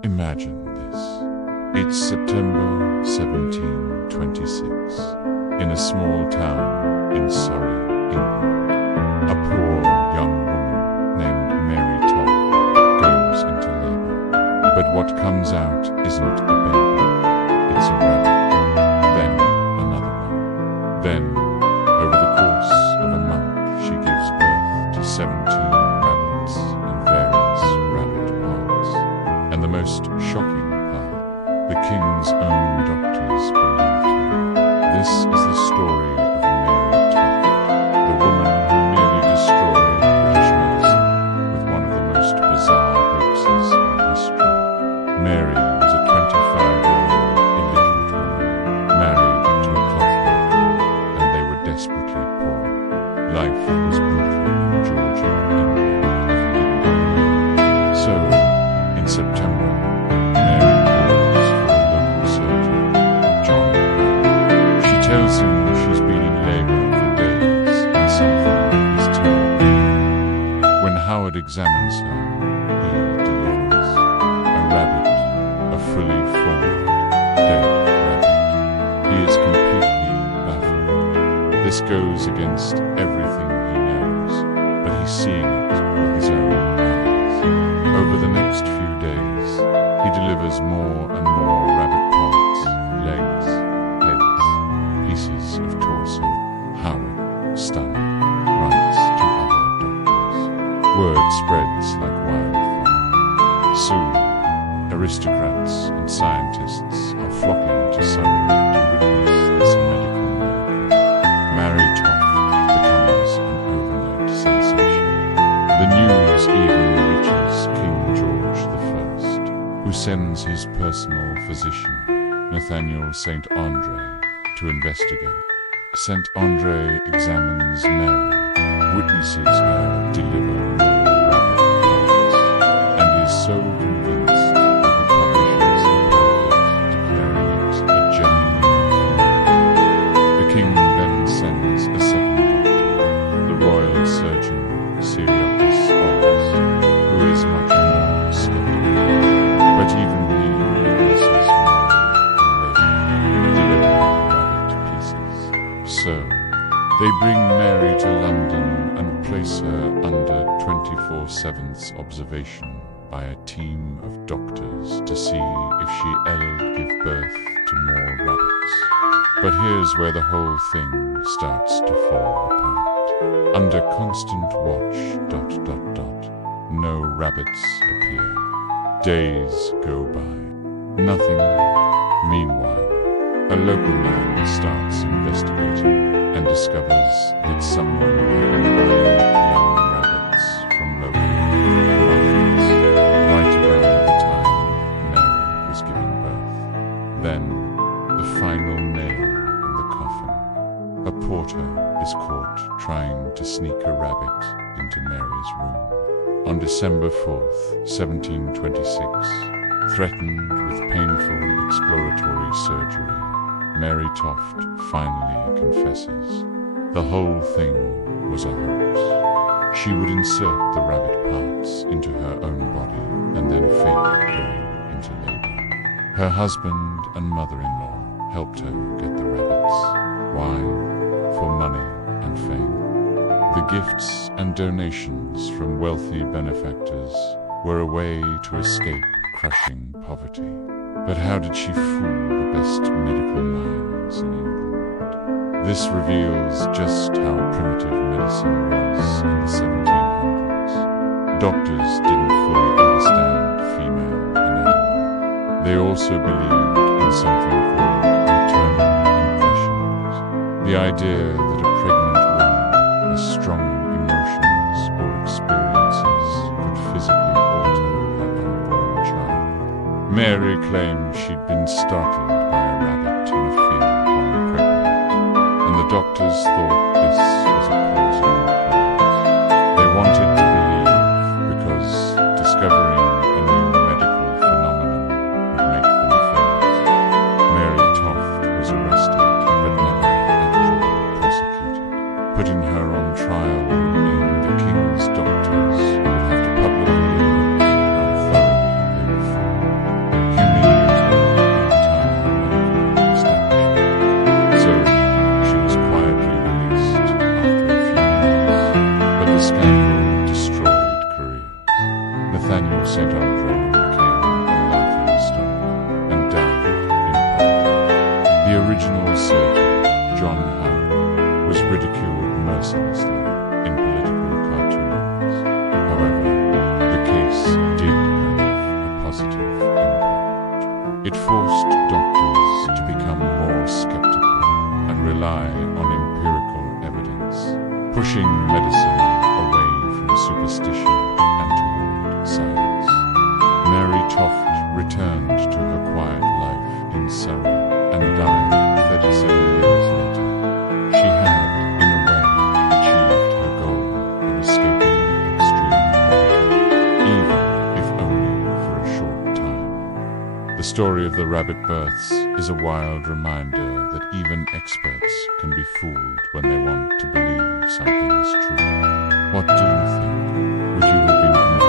Imagine this. It's September 1726, in a small town in Surrey, England. A poor young woman named Mary Todd goes into labor. But what comes out isn't a baby, it's a rabbit. Then another one. Then, over the course of a month, she gives birth to 17 rabbits in various rabbit parts. And the most shocking part, the king's own doctors believed her. This is the story of Mary Todd, the woman who nearly destroyed British medicine with one of the most bizarre hoaxes in history. Mary was a 25-year-old illiterate woman, married to a clothmaker, and they were desperately poor. Life was brutal in Georgia, England, if you didn't know. So, in September, Mary calls for a local surgeon, John. She tells him she's been in labor for days and something is terrible. When Howard examines her, he delivers a rabbit, a fully formed, dead rabbit. He is completely baffled. This goes against everything he knows, but he's seeing it with his own eyes. Over the next few days, he delivers more and more rabbit parts, legs, heads, pieces of torso. Howard, stunned, writes to other doctors. Word spreads like wildfire. Soon, aristocrats and scientists are flocking to Surrey to witness this medical miracle. Mary Todd becomes an overnight sensation. The news even reaches King George I, who sends his personal physician, Nathaniel St. Andre, to investigate. St. Andre examines Mary, witnesses her deliver more rabbit parts, and is so convinced that he publishes a pamphlet declaring it a genuine phenomenon. The king then sends a second doctor, the royal surgeon Surrey, who is much more skeptical. But even he witnesses Mary in labor, delivering rabbit pieces. So, they bring Mary to London and place her under 24/7 observation by a team of doctors to see if she'll give birth to more rabbits. But here's where the whole thing starts to fall apart. Under constant watch, ... no rabbits appear. Days go by. Nothing. Meanwhile, a local man starts investigating and discovers that someone had been buying young rabbits from local markets right around the time Mary was giving birth. Then, the final nail in the coffin. A porter is caught trying to sneak a rabbit into Mary's room. On December 4th, 1726, threatened with painful exploratory surgery, Mary Toft finally confesses. The whole thing was a hoax. She would insert the rabbit parts into her own body and then fake going into labor. Her husband and mother-in-law helped her get the rabbits. Why? For money and fame. The gifts and donations from wealthy benefactors were a way to escape crushing poverty. But how did she fool the best medical minds in England? This reveals just how primitive medicine was in the 1700s. Doctors didn't fully understand female anatomy. They also believed in something called maternal impressions, the idea that a pregnant woman has strong emotions or experiences could physically alter her unborn child. Mary claimed she'd been startled by a rabbit in a field while pregnant, and the doctors thought this was a plausible cause. They wanted to believe because discovering a new medical phenomenon would make them famous. Mary Toft was arrested but never actually prosecuted. Putting her on trial would mean the king's doctors would have to publicly admit how thoroughly they were fooled. surgeon, John Howard, was ridiculed mercilessly in political cartoons. However, the case did have a positive impact. It forced doctors to become more skeptical and rely on empirical evidence, pushing medicine away from superstition and toward science. Mary Toft returned to her quiet life in Surrey and died 37 years later. She had, in a way, achieved her goal of escaping extreme poverty, even if only for a short time. The story of the rabbit births is a wild reminder that even experts can be fooled when they want to believe something is true. What do you think? Would you have been